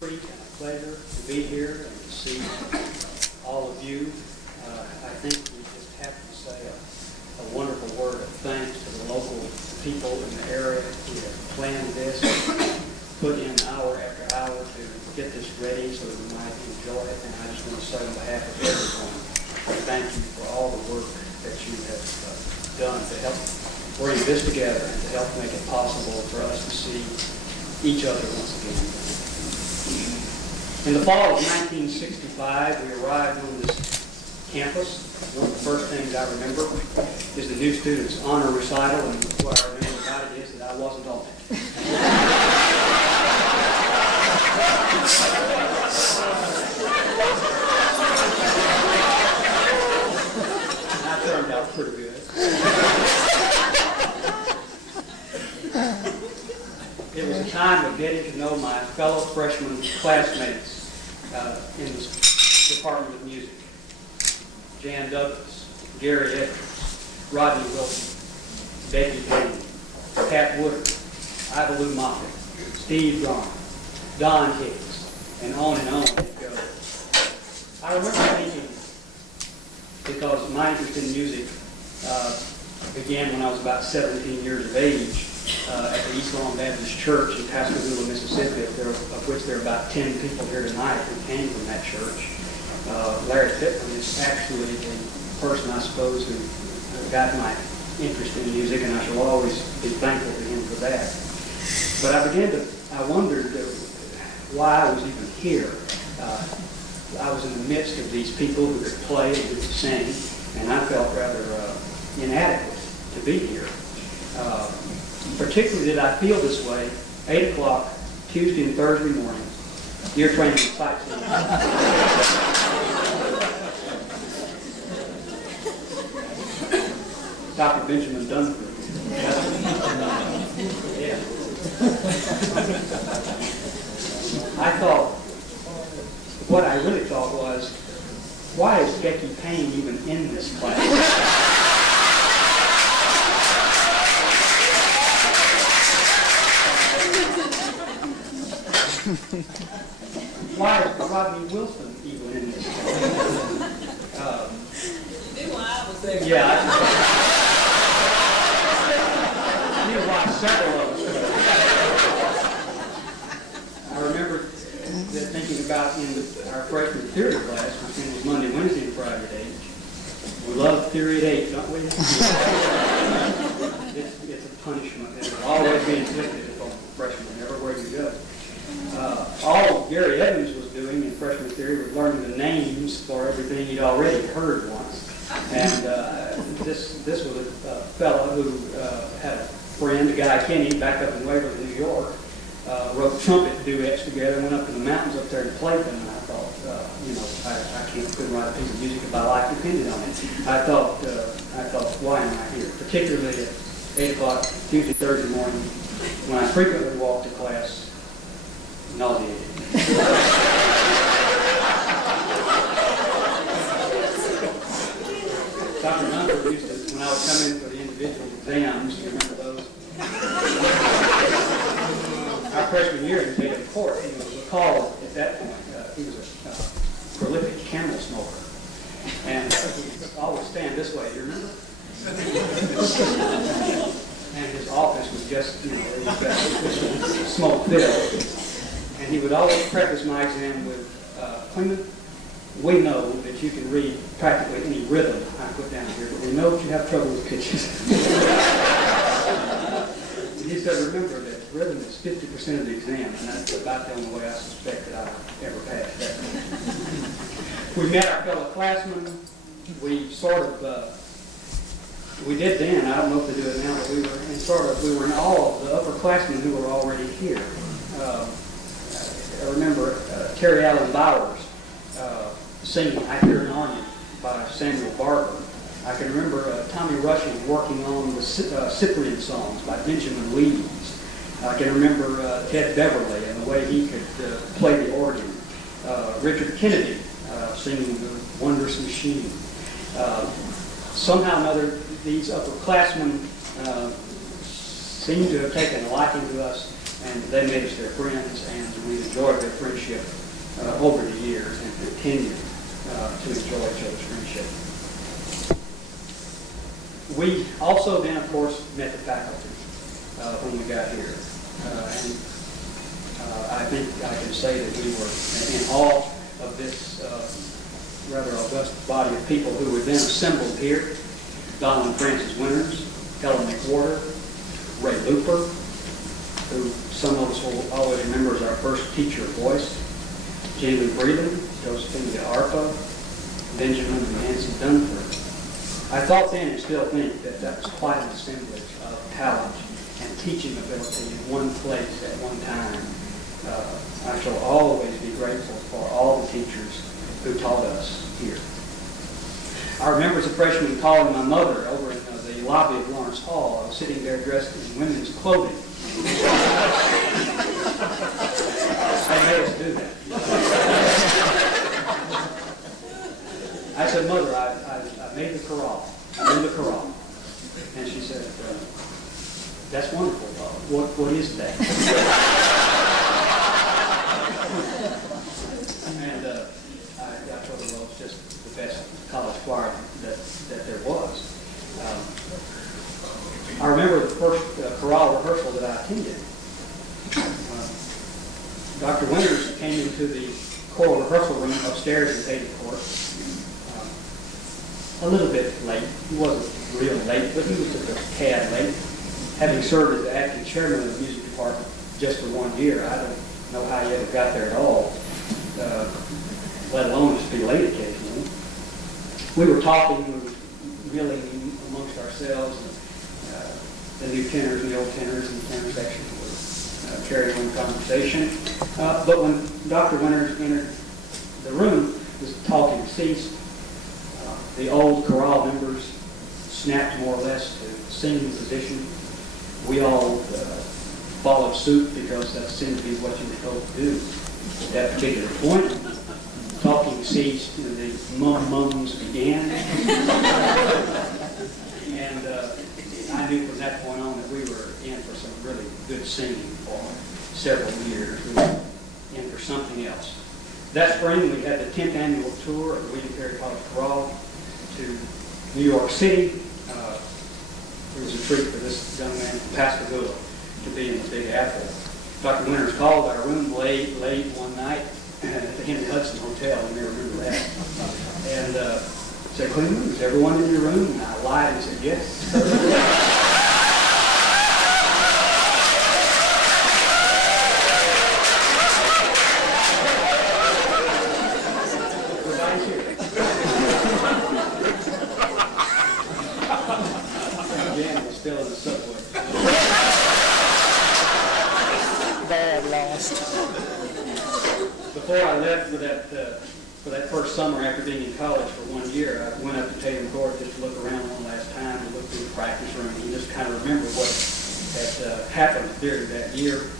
treat and a pleasure to be here and to see all of you. I think we just have to say a wonderful word of thanks to the local people in the area who have planned this, put in hour after hour to get this ready so that we might enjoy it. And I just want to say on behalf of everyone, thank you for all the work that you have done to help bring this together and to help make it possible for us to see each other once again. In the fall of 1965, we arrived on this campus. One of the first things I remember is the new students' honor recital, and what I remember about it is that I wasn't on it. That turned out pretty good. It was a time of getting to know my fellow freshman classmates in the Department of Music. Jan Douglas, Gary Edwards, Rodney Wilson, Becky Payne, Pat Woodard, Ida Lou Moffett, Steve Garner, Don Hicks, and on it goes. I remember thinking, because my interest in music began when I was about 17 years of age at the East Lawn Baptist Church in Pascagoula, Mississippi, of which there are about 10 people here tonight who came from that church. Larry Pittman is actually the person, I suppose, who got my interest in music, and I shall always be thankful to him for that. But I wondered why I was even here. I was in the midst of these people who could play and who could sing, and I felt rather inadequate to be here. Particularly did I feel this way 8 o'clock Tuesday and Thursday morning, year training and sightseeing. Dr. Benjamin Dunford. Yeah. What I really thought was, why is Becky Payne even in this class? Why is Rodney Wilson even in this class? You knew why I was there. Yeah. I knew why several of us. I remember thinking about in our freshman theory class, which was Monday, Wednesday, and Friday at 8. We love theory at 8, don't we? It's a punishment. It'll always be inflicted upon freshmen everywhere you go. All Gary Evans was doing in freshman theory was learning the names for everything he'd already heard once. And this was a fellow who had a friend, a guy, Kenny, back up in Waverly, New York, wrote trumpet duets together, went up to the mountains up there and played them. And I thought, I couldn't write a piece of music if my life depended on it. I thought, why am I here? Particularly at 8 o'clock Tuesday, Thursday morning, when I frequently walked to class nauseated. Dr. Dunford used to, when I would come in for the individual exams, you remember those? Our freshman year, he made a report. He was recalled at that point. He was a prolific camel smoker. And he would always stand this way, do you remember? And his office was just, it was just smoke filled. And he would always preface my exam with, Cleamon, we know that you can read practically any rhythm I put down here, but we know that you have trouble with pitches. And he said, remember that rhythm is 50% of the exam, and that's about the only way I suspect that I've ever passed that. We met our fellow classmen. We we did then, I don't know if they do it now, but we were in awe of the upperclassmen who were already here. I remember Carey Bowers singing I Hear an Army by Samuel Barber. I can remember Tommy Rushing working on the Cyprian songs by Benjamin Weeds. I can remember Ted Beverly and the way he could play the organ. Richard Kennedy singing The Wondrous Machine. Somehow or another, these upperclassmen seem to have taken a liking to us And they made us their friends, and we enjoyed their friendship over the years and continue to enjoy each other's friendship. We also then, of course, met the faculty when we got here. I think I can say that we were in awe of this rather august body of people who were then assembled here. Donald and Francis Winters, Helen McWhorter, Ray Looper, who some of us will always remember as our first teacher of voice, Jamie Breeden, Josephine DeArpa, Benjamin and Nancy Dunford. I thought then and still think that that was quite an assemblage of talent and teaching ability in one place at one time. I shall always be grateful for all the teachers who taught us here. I remember as a freshman calling my mother over in the lobby of Lawrence Hall. I was sitting there dressed in women's clothing. I made us do that. I said, Mother, I made the chorale. I'm in the chorale. And she said, that's wonderful. What is that? And I told her, well, it's just the best college choir that there was. I remember the first chorale rehearsal that I attended. Dr. Winters came into the choral rehearsal room upstairs in Taylor Court a little bit late. He wasn't real late, but he was just a tad late. Having served as the acting chairman of the music department just for 1 year, I don't know how he ever got there at all, let alone just be late occasionally. We were talking, we were milling amongst ourselves, and the new tenors and the old tenors in the tenor section were carrying on conversation. But when Dr. Winters entered the room, the talking ceased. The old chorale members snapped more or less to singing position. We all followed suit because that seemed to be what you were told to do at that particular point. Talking ceased and the mums began. And I knew from that point on that we were in for some really good singing for several years. We were in for something else. That spring we had the 10th annual tour of the William Carey College Chorale to New York City. It was a treat for this young man from Pascagoula to be in the Big Apple. Dr. Winters called our room late one night at the Henry Hudson Hotel, you may remember that, and said, Cleamon, is everyone in your room? And I lied and said, yes. Everybody's here. Jan was still in the subway. Bad lost. Before I left for that first summer after being in college for 1 year, I went up to Taylor Court just to look around one last time and look through the practice room and just kind of remember what had happened during that year.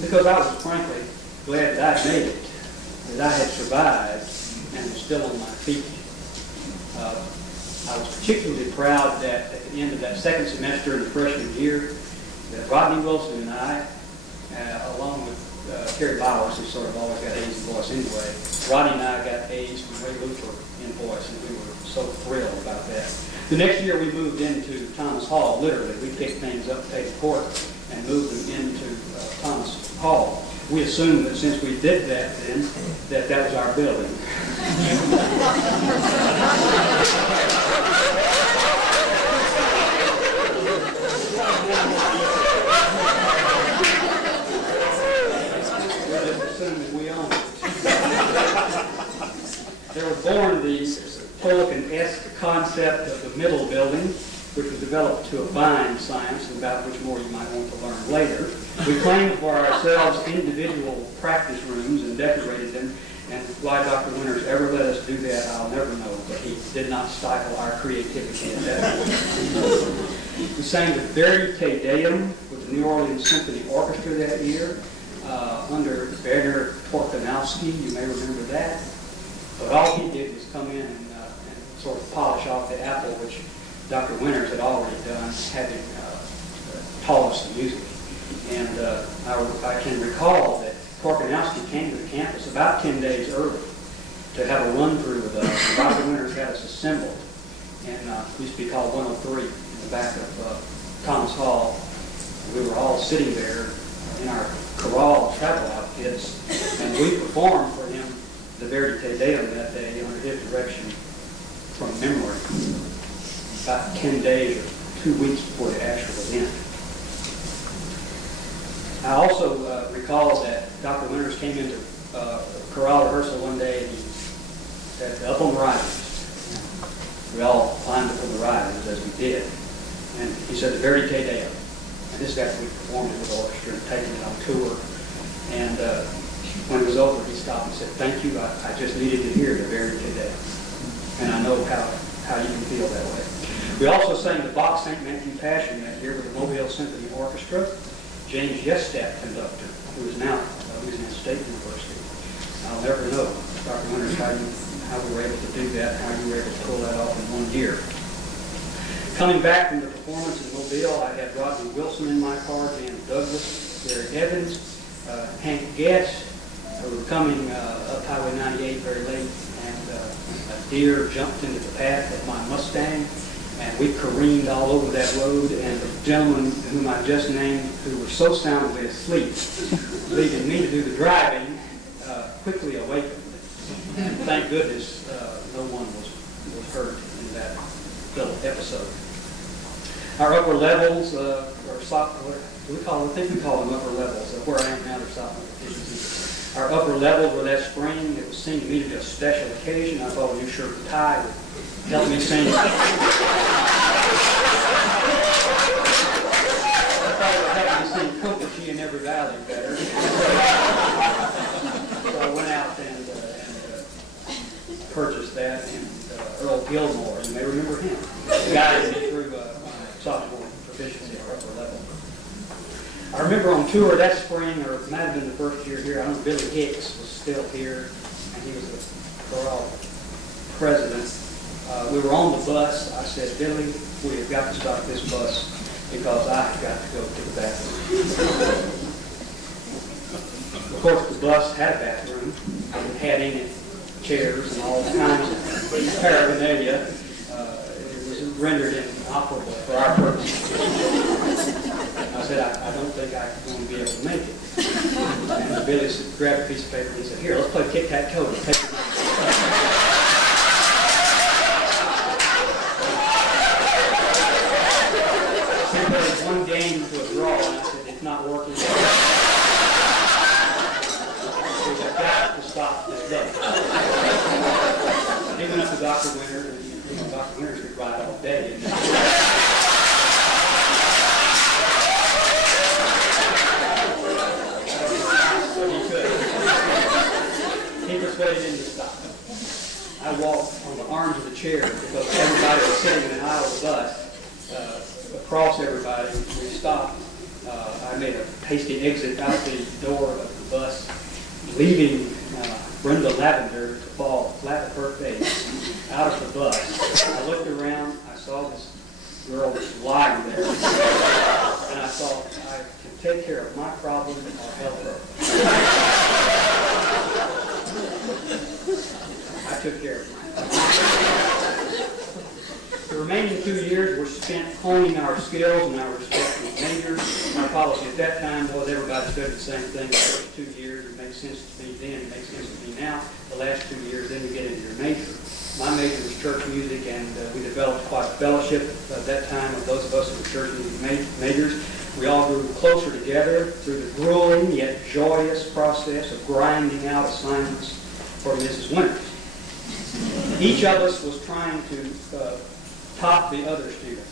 Because I was frankly glad that I'd made it, that I had survived and was still on my feet. I was particularly proud that at the end of that second semester in the freshman year, that Rodney Wilson and I, along with Carey Bowers, who sort of always got A's in voice anyway, Rodney and I got A's from Ray Looper in voice, and we were so thrilled about that. The next year we moved into Thomas Hall, literally. We picked things up at Taylor Court and moved them into Thomas Hall. We assumed that since we did that then, that was our building. We owned it. There was born the Tolkien-esque concept of the middle building, which was developed to a fine science, about which more you might want to learn later. We claimed for ourselves individual practice rooms and decorated them, and why Dr. Winters ever let us do that, I'll never know, but he did not stifle our creativity at that point. We sang the Verdi Te Deum with the New Orleans Symphony Orchestra that year, under Werner Torkanowski, you may remember that. But all he did was come in and sort of polish off the apple, which Dr. Winters had already done, having taught us the music. And I can recall that Korkanowski came to the campus about 10 days early to have a run-through with us. Dr. Winters had us assembled, and it used to be called 103 in the back of Thomas Hall. We were all sitting there in our chorale travel outfits, and we performed for him the Verdi Te Deum that day under his direction from memory, about 10 days or 2 weeks before the actual event. I also recall that Dr. Winters came into chorale rehearsal one day, and he said, "Up on the riders." We all climbed up on the riders, as we did. And he said, "The Verdi Te Deum." And this got we performed it with the orchestra and taken it on tour. And when it was over, he stopped and said, "Thank you. I just needed to hear the Verdi Te Deum." And I know how you can feel that way. We also sang the Bach St. Matthew Passion that year with the Mobile Symphony Orchestra. James Yestat, conductor, who is now at Louisiana State University. I'll never know, Dr. Winters, how we were able to do that, how you were able to pull that off in 1 year. Coming back from the performance in Mobile, I had Rodney Wilson in my car, Dan Douglas, Gary Evans, Hank Guest, who were coming up Highway 98 very late, and a deer jumped into the path of my Mustang, and we careened all over that road, and the gentleman whom I just named, who were so soundly asleep, leaving me to do the driving, quickly awakened. And thank goodness no one was hurt in that little episode. Our upper levels, or what do we call them? I think we call them upper levels. Where I am now, they're sophomore division. Our upper levels were that spring. It was seemed to me to be a special occasion. I thought a new shirt and tie would help me sing. I thought it would help me sing Kokoshi in every valley better. So I went out and purchased that, and Earl Gilmore, you may remember him, guided me through sophomore proficiency or upper level. I remember on tour that spring, or it might have been the first year here, I know Billy Hicks was still here, and he was the chorale president. We were on the bus. I said, "Billy, we have got to stop this bus because I have got to go to the bathroom." Of course, the bus had a bathroom. It had in it chairs and all kinds of paraphernalia. It was rendered inoperable for our purposes. I said, I don't think I'm going to be able to make it. And Billy grabbed a piece of paper and he said, "Here, let's play tic-tac-toe." He played one game to a draw, and I said, "It's not working." We've got to stop this day. He went up to Dr. Winters, and Dr. Winters could ride all day. He persuaded him to stop. I walked on the arms of the chair because everybody was sitting in an aisle of the bus. Across everybody, we stopped. I made a hasty exit out the door of the bus, leaving Brenda Lavender to fall flat with her face out of the bus. I looked around. I saw this girl lying there. And I thought, I can take care of my problem or help her. I took care of mine. The remaining 2 years were spent honing our skills and our respective majors. Our policy at that time was everybody studied the same thing. The first 2 years, it makes sense to me then, it makes sense to me now. The last 2 years, then you get into your major. My major was church music, and we developed quite a fellowship at that time of those of us who were church music majors. We all grew closer together through the grueling yet joyous process of grinding out assignments for Mrs. Winters. Each of us was trying to top the other student.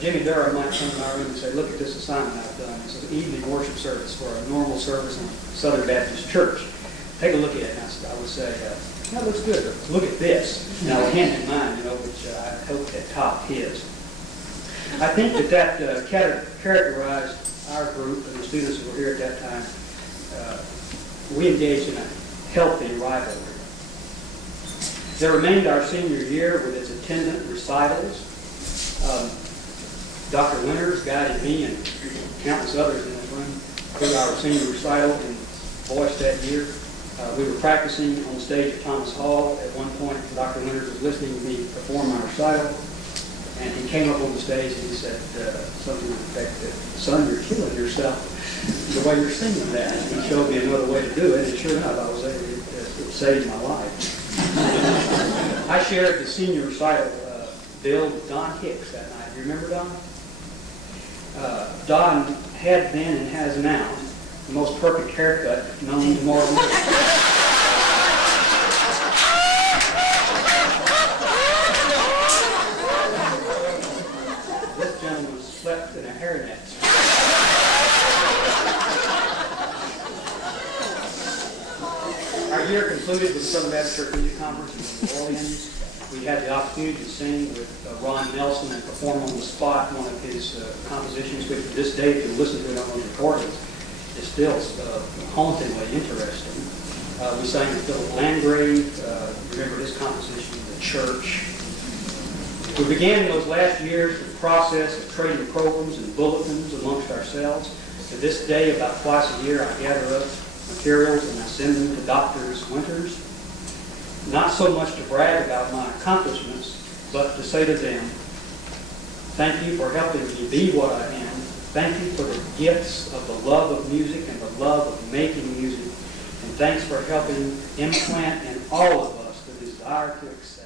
Jimmy Durham might come to my room and say, "Look at this assignment I've done. It's an evening worship service for a normal service in Southern Baptist Church. Take a look at it." And I would say, "That looks good. Look at this." And I would hand him mine, which I hoped had topped his. I think that characterized our group and the students who were here at that time. We engaged in a healthy rivalry. There remained our senior year with its attendant recitals. Dr. Winters guided me and countless others in this room for our senior recital in voice that year. We were practicing on the stage at Thomas Hall. At one point, Dr. Winters was listening to me perform my recital, and he came up on the stage and he said something to the effect that, "Son, you're killing yourself the way you're singing that." And he showed me another way to do it, and sure enough, it saved my life. I shared the senior recital bill with Don Hicks that night. You remember Don? Don had then and has now the most perfect haircut known to mortal man. This gentleman slept in a hairnet. Our year concluded with the Southern Baptist Church Music Conference in New Orleans. We had the opportunity to sing with Ron Nelson and perform on the spot one of his compositions, which to this day, if you listen to it on those recordings, is still hauntingly interesting. We sang with Philip Landgrave. Remember his composition, The Church. We began in those last years the process of trading programs and bulletins amongst ourselves. To this day, about twice a year, I gather up materials and I send them to Dr. Winters. Not so much to brag about my accomplishments, but to say to them, thank you for helping me be what I am. Thank you for the gifts of the love of music and the love of making music. And thanks for helping implant in all of us the desire to excel.